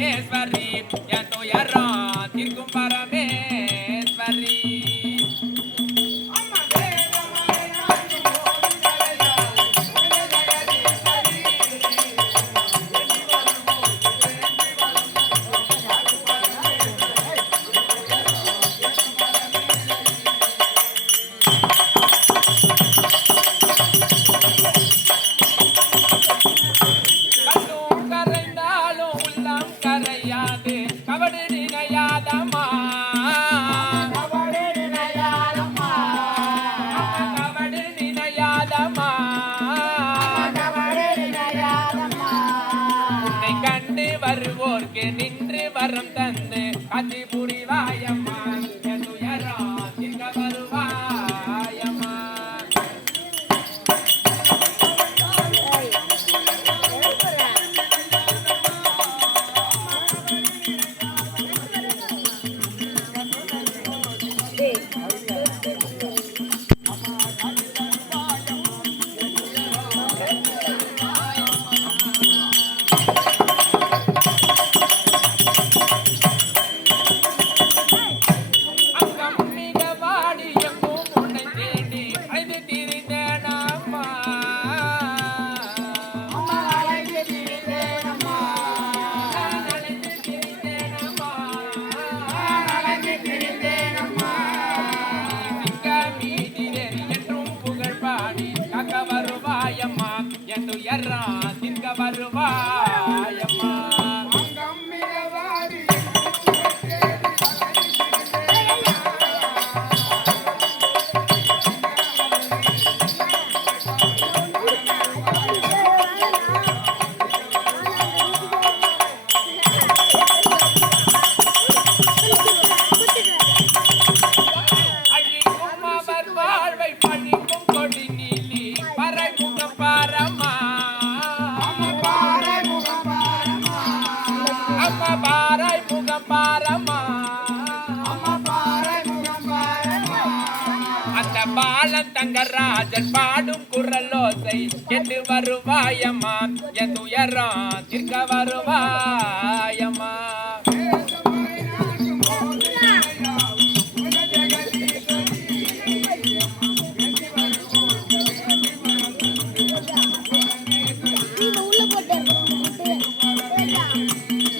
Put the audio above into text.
பரமேஸ்வரி என் துயரம் தீர்க்கும் பரமேஸ்வரி வருவோர்க்கு நின்று வரம் தந்து அதி புரிவாயம்மா என் துயரம் தீர்க்க வருவாயம்மா என் துயரம் தீர்க்க வருவாயம்மா அழிக்கும் அவர் வாழ்வை பழிக்கும் கொடி நீலி பறை முகம் பாரம்மா பாறை முகம் பாரம்மா அந்த பாலன் தங்கராஜன் பாடும் குரலோசை கேட்டு வருவாயம்மா என் துயரம் தீர்க்க வருவாய்